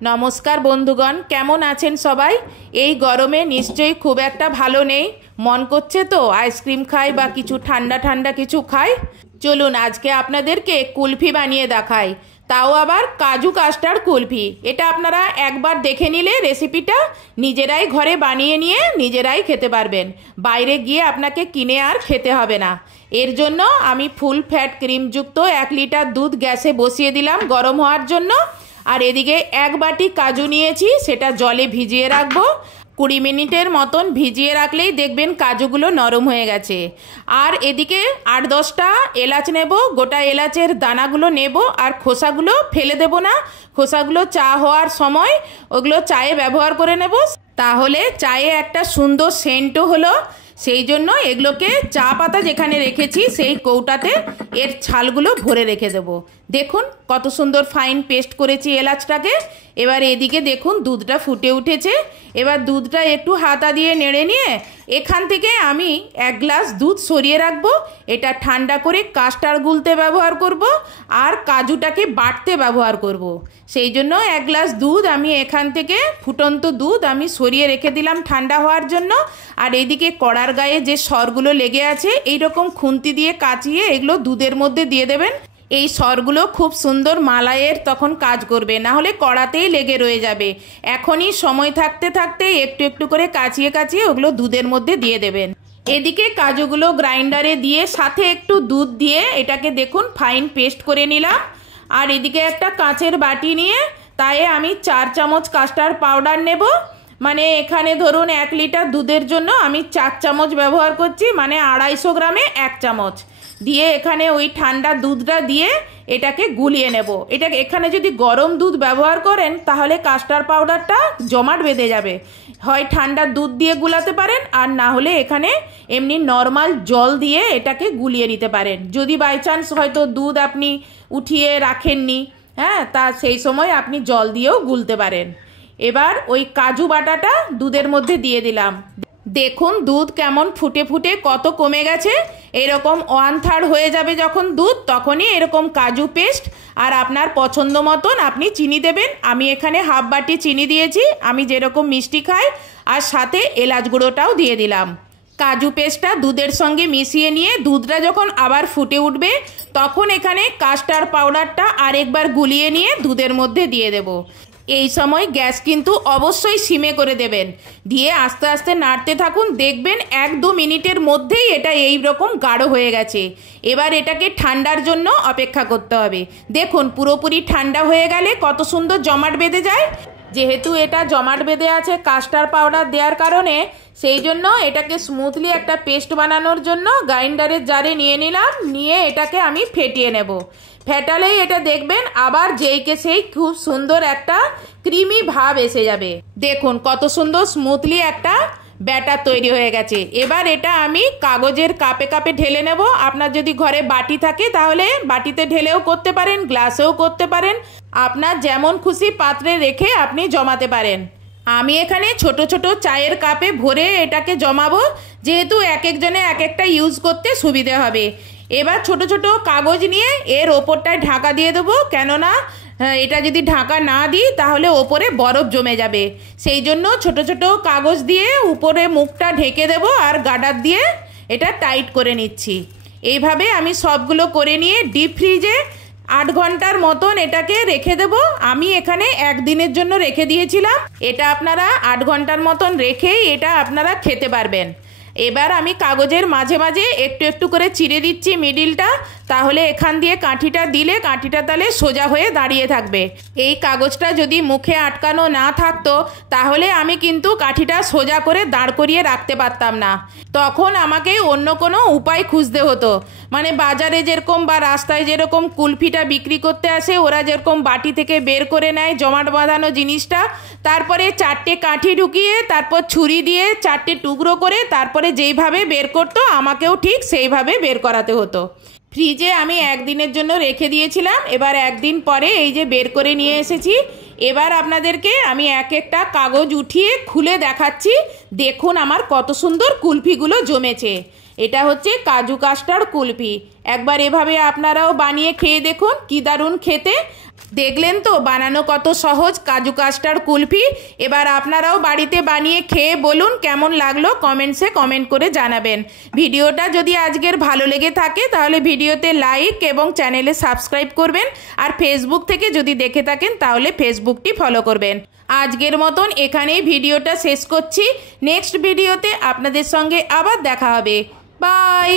नमस्कार बंधुगण केमन आছেন सबाई। এই গরমে নিশ্চয়ই খুব একটা ভালো নেই, মন করছে তো আইসক্রিম খাই বা কিছু ঠান্ডা ঠান্ডা কিছু খাই। চলুন আজকে আপনাদেরকে কুলফি বানিয়ে দেখাই, তাও আবার কাজু কাস্টার্ড কুলফি। এটা আপনারা একবার দেখে নিলে রেসিপিটা নিজেরাই ঘরে বানিয়ে নিয়ে নিজেরাই খেতে পারবেন, বাইরে গিয়ে আপনাকে কিনে আর খেতে হবে না। এর জন্য আমি ফুল ফ্যাট ক্রিমযুক্ত 1 লিটার দুধ গ্যাসে বসিয়ে দিলাম গরম হওয়ার জন্য। আর এদিকে 1 বাটি কাজু নিয়েছি, সেটা জলে ভিজিয়ে রাখবো। 20 মিনিটের মতন ভিজিয়ে রাখলেই দেখবেন কাজুগুলো নরম হয়ে গেছে। আর এদিকে 8-10টা এলাচ নেব, গোটা এলাচের দানাগুলো নেব আর খোসাগুলো ফেলে দেব না। খোসাগুলো চা হওয়ার সময় ওগুলো চায়ে ব্যবহার করে নেব, তাহলে চায়ে একটা সুন্দর সেন্টও হলো। সেই জন্য এগুলোকে চা পাতা যেখানে রেখেছি সেই কৌটাতে এর ছালগুলো ভরে রেখে দেব। দেখুন কত সুন্দর ফাইন পেস্ট করেছি এলাচটাকে। এবার এদিকে দেখুন দুধটা ফুটে উঠেছে। এবার দুধটা একটু হাতা দিয়ে নেড়ে নিয়ে এখান থেকে আমি 1 গ্লাস দুধ সরিয়ে রাখবো। এটা ঠান্ডা করে কাস্টার্ড গুলতে ব্যবহার করব আর কাজুটাকে বাটতে ব্যবহার করব। সেই জন্য 1 গ্লাস দুধ আমি এখান থেকে ফুটন্ত দুধ আমি সরিয়ে রেখে দিলাম ঠান্ডা হওয়ার জন্য। আর এইদিকে কড়ার গায়ে যে সরগুলো লেগে আছে এই রকম খুন্তি দিয়ে কাচিয়ে এগুলো দুধের মধ্যে দিয়ে দেবেন। এই সরগুলো খুব সুন্দর মালাইয়ের তখন কাজ করবে, না হলে কড়াতেই লেগে রয়ে যাবে। এখনই সময় থাকতে থাকতে একটু একটু করে কাচিয়ে কাচিয়ে ওগুলো দুধের মধ্যে দিয়ে দেবেন। এদিকে কাজুগুলো গ্রাইন্ডারে দিয়ে সাথে একটু দুধ দিয়ে এটাকে দেখুন ফাইন পেস্ট করে নিলাম। আর এদিকে একটা কাঁচের বাটি নিয়ে তাই আমি 4 চামচ কাস্টার্ড পাউডার নেব। মানে এখানে ধরুন 1 লিটার দুধের জন্য আমি 4 চামচ ব্যবহার করছি, মানে 250 গ্রামে 1 চামচ দিয়ে এখানে ওই ঠান্ডা দুধটা দিয়ে এটাকে গুলিয়ে নেব। এটাকে এখানে যদি গরম দুধ ব্যবহার করেন তাহলে কাস্টার্ড পাউডারটা জমাট বেঁধে যাবে। হয় ঠান্ডা দুধ দিয়ে গুলাতে পারেন আর না হলে এখানে এমনি নর্মাল জল দিয়ে এটাকে গুলিয়ে নিতে পারেন। যদি বাই চান্স হয়তো দুধ আপনি উঠিয়ে রাখেননি, হ্যাঁ, তা সেই সময় আপনি জল দিয়েও গুলতে পারেন। এবার ওই কাজু বাটাটা দুধের মধ্যে দিয়ে দিলাম। দেখুন দুধ কেমন ফুটে ফুটে কত কমে গেছে। এরকম 1/3 হয়ে যাবে যখন দুধ, তখনই এরকম কাজু পেস্ট আর আপনার পছন্দ মতন আপনি চিনি দেবেন। আমি এখানে 1/2 বাটি চিনি দিয়েছি, আমি যেরকম মিষ্টি খাই। আর সাথে এলাচ গুঁড়োটাও দিয়ে দিলাম। কাজু পেস্টটা দুধের সঙ্গে মিশিয়ে নিয়ে দুধটা যখন আবার ফুটে উঠবে তখন এখানে কাস্টার্ড পাউডারটা আরেকবার গুলিয়ে নিয়ে দুধের মধ্যে দিয়ে দেব। এই সময় গ্যাস কিন্তু অবশ্যই সিমে করে দেবেন, দিয়ে আস্তে আস্তে নাড়তে থাকুন। দেখবেন 1-2 মিনিটের মধ্যেই এটা এই রকম গাঢ় হয়ে গেছে। এবার এটাকে ঠান্ডার জন্য অপেক্ষা করতে হবে। দেখুন পুরোপুরি ঠান্ডা হয়ে গেলে কত সুন্দর জমাট বেঁধে যায়। যেহেতু এটা জমাট বেঁধে আছে কাস্টার্ড পাউডার দেওয়ার কারণে, সেই জন্য এটাকে স্মুথলি একটা পেস্ট বানানোর জন্য গ্রাইন্ডারের জারে নিয়ে নিলাম। নিয়ে এটাকে আমি ফেটিয়ে নেব। ফেটালেই এটা দেখবেন আবার যেইকে সেই খুব সুন্দর একটা ক্রিমি ভাব এসে যাবে। দেখুন কত সুন্দর স্মুথলি একটা ব্যাটার তৈরি হয়ে গেছে। এবার এটা আমি কাগজের কাপে কাপে ঢেলে নেব। আপনার যদি ঘরে বাটি থাকে তাহলে বাটিতে ঢেলেও করতে পারেন, গ্লাসেও করতে পারেন, আপনার যেমন খুশি পাত্রে রেখে আপনি জমাতে পারেন। আমি এখানে ছোট ছোট চায়ের কাপে ভরে এটাকে জমাবো, যেহেতু এক একজনে এক একটা ইউজ করতে সুবিধে হবে। এবার ছোট ছোট কাগজ নিয়ে এর ওপরটায় ঢাকা দিয়ে দেবো, কেননা এটা যদি ঢাকা না দিই তাহলে ওপরে বরফ জমে যাবে। সেই জন্য ছোট ছোট কাগজ দিয়ে উপরে মুখটা ঢেকে দেব আর গার্ডার দিয়ে এটা টাইট করে নিচ্ছি। এইভাবে আমি সবগুলো করে নিয়ে ডিপ ফ্রিজে 8 ঘন্টার মতন এটাকে রেখে দেব। আমি এখানে 1 দিনের জন্য রেখে দিয়েছিলাম। এটা আপনারা 8 ঘন্টার মতন রেখেই এটা আপনারা খেতে পারবেন। এবার আমি কাগজের মাঝে মাঝে একটু একটু করে চিড়ে দিচ্ছি মিডিলটা, তাহলে এখান দিয়ে কাঠিটা দিলে কাঠিটা তাহলে সোজা হয়ে দাঁড়িয়ে থাকবে। এই কাগজটা যদি মুখে আটকানো না থাকতো তাহলে আমি কিন্তু কাঠিটা সোজা করে দাঁড় করিয়ে রাখতে পারতাম না, তখন আমাকে অন্য কোনো উপায় খুঁজতে হতো। মানে বাজারে যেরকম বা রাস্তায় যেরকম কুলফিটা বিক্রি করতে আসে, ওরা যেরকম বাটি থেকে বের করে নেয় জমাট বাঁধানো জিনিসটা, তারপরে 4টে কাঠি ঢুকিয়ে তারপর ছুরি দিয়ে 4টে টুকরো করে তারপরে যেইভাবে বের করতো আমাকেও ঠিক সেইভাবে বের করাতে হতো। ফ্রিজে আমি 1 দিনের জন্য রেখে দিয়েছিলাম। এবার 1 দিন পরে এই যে বের করে নিয়ে এসেছি। এবার আপনাদেরকে আমি এক একটা কাগজ উঠিয়ে খুলে দেখাচ্ছি। দেখুন আমার কত সুন্দর কুলফিগুলো জমেছে। এটা হচ্ছে কাজু কাস্টার্ড কুলফি, একবার এভাবে আপনারাও বানিয়ে খেয়ে দেখুন, কি দারুণ খেতে। দেখলেন তো বানানো কত সহজ কাজু কাস্টার্ড কুলফি। এবার আপনারাও বাড়িতে বানিয়ে খেয়ে বলুন কেমন লাগলো, কমেন্টসে কমেন্ট করে জানাবেন। ভিডিওটা যদি আজকের ভালো লেগে থাকে তাহলে ভিডিওতে লাইক এবং চ্যানেলে সাবস্ক্রাইব করবেন। আর ফেসবুক থেকে যদি দেখে থাকেন তাহলে ফেসবুকটি ফলো করবেন। আজকের মতন এখানেই ভিডিওটা শেষ করছি। নেক্সট ভিডিওতে আপনাদের সঙ্গে আবার দেখা হবে। বাই।